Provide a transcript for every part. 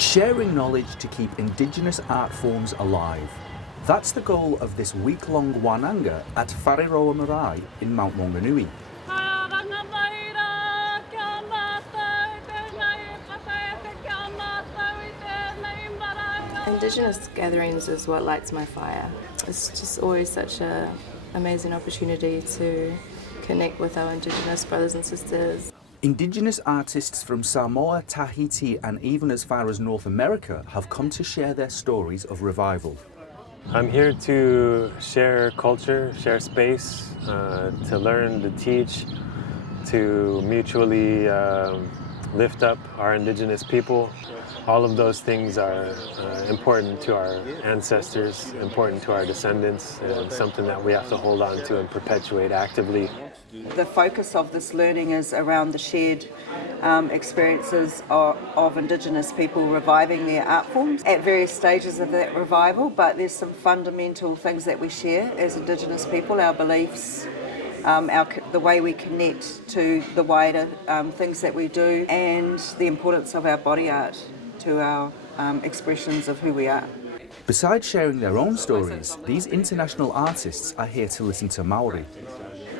Sharing knowledge to keep Indigenous art forms alive. That's the goal of this week-long wānanga at Whareroa Marae in Mount Maunganui. Indigenous Gatherings is what lights my fire. It's just always such an amazing opportunity to connect with our Indigenous brothers and sisters. Indigenous artists from Samoa, Tahiti and even as far as North America have come to share their stories of revival. I'm here to share culture, share space, to learn, to teach, to mutually lift up our Indigenous people. All of those things are important to our ancestors, important to our descendants, and something that we have to hold on to and perpetuate actively. The focus of this learning is around the shared experiences of Indigenous people reviving their art forms at various stages of that revival, but there's some fundamental things that we share as Indigenous people, our beliefs, the way we connect to the wider things that we do, and the importance of our body art to our expressions of who we are. Besides sharing their own stories, these international artists are here to listen to Māori.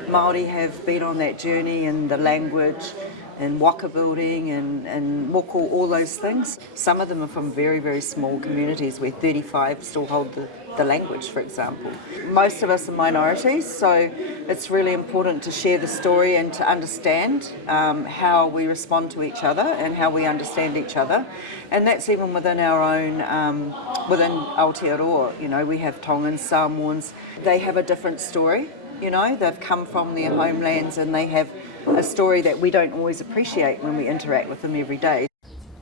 Māori have been on that journey in the language and waka building and moko, all those things. Some of them are from very, very small communities where 35 still hold the language, for example. Most of us are minorities, so it's really important to share the story and to understand how we respond to each other and how we understand each other. And that's even within our own, within Aotearoa. You know, we have Tongans, Samoans. They have a different story. You know, they've come from their homelands and they have a story that we don't always appreciate when we interact with them every day.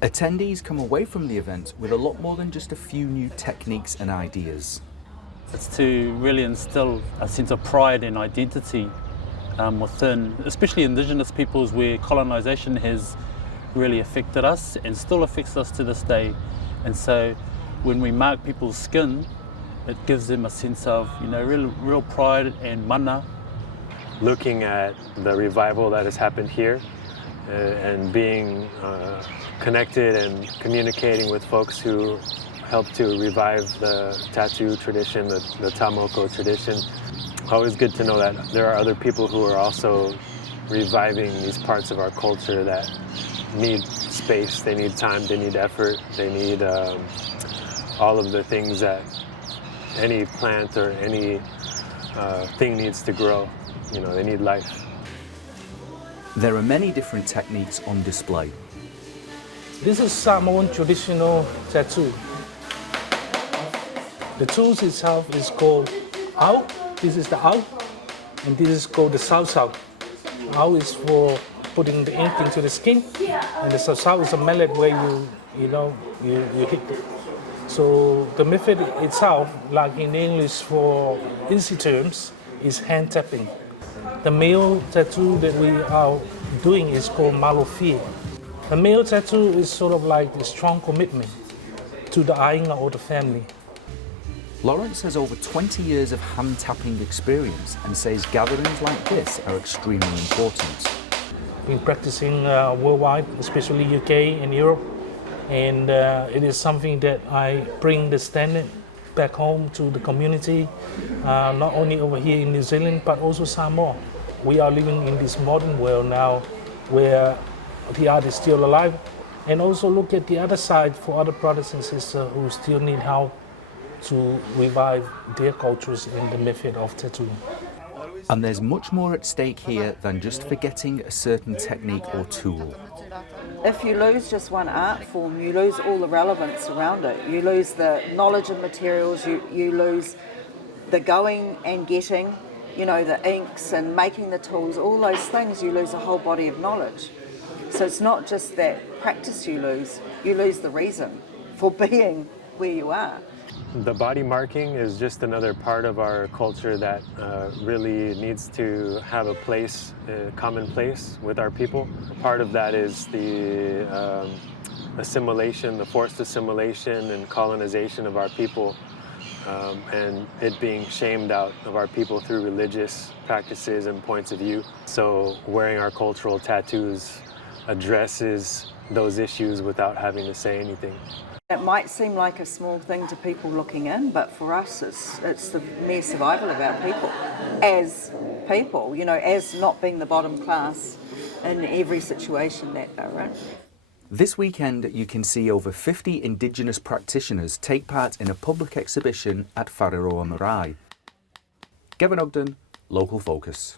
Attendees come away from the event with a lot more than just a few new techniques and ideas. It's to really instill a sense of pride and identity within, especially Indigenous peoples, where colonisation has really affected us and still affects us to this day. And so when we mark people's skin, it gives them a sense of, you know, real pride and mana. Looking at the revival that has happened here and being connected and communicating with folks who help to revive the tattoo tradition, the tamoko tradition. Always good to know that there are other people who are also reviving these parts of our culture that need space, they need time, they need effort, they need all of the things that any plant or any thing needs to grow. You know, they need life. There are many different techniques on display. This is Samoan traditional tattoo. The tools itself is called au. This is the au, and this is called the sao. Au is for putting the ink into the skin, and the sao is a mallet where you hit it. So the method itself, like in English for easy terms, is hand tapping. The male tattoo that we are doing is called malofie. The male tattoo is sort of like a strong commitment to the ainga or the family. Lawrence has over 20 years of hand tapping experience and says gatherings like this are extremely important. Been practicing worldwide, especially UK and Europe, and it is something that I bring the standard back home to the community, not only over here in New Zealand, but also Samoa. We are living in this modern world now where the art is still alive, and also look at the other side for other brothers and sisters who still need help to revive their cultures in the method of tattooing. And there's much more at stake here than just forgetting a certain technique or tool. If you lose just one art form, you lose all the relevance around it. You lose the knowledge and materials, you lose the going and getting, you know, the inks and making the tools, all those things, you lose a whole body of knowledge. So it's not just that practice you lose the reason for being where you are. The body marking is just another part of our culture that really needs to have a place, a common place with our people. Part of that is the assimilation, the forced assimilation and colonization of our people, and it being shamed out of our people through religious practices and points of view. So wearing our cultural tattoos addresses those issues without having to say anything. It might seem like a small thing to people looking in, but for us it's the mere survival of our people, you know, as not being the bottom class in every situation that they're in. This weekend you can see over 50 Indigenous practitioners take part in a public exhibition at Whareroa Marae. Gavin Ogden, Local Focus.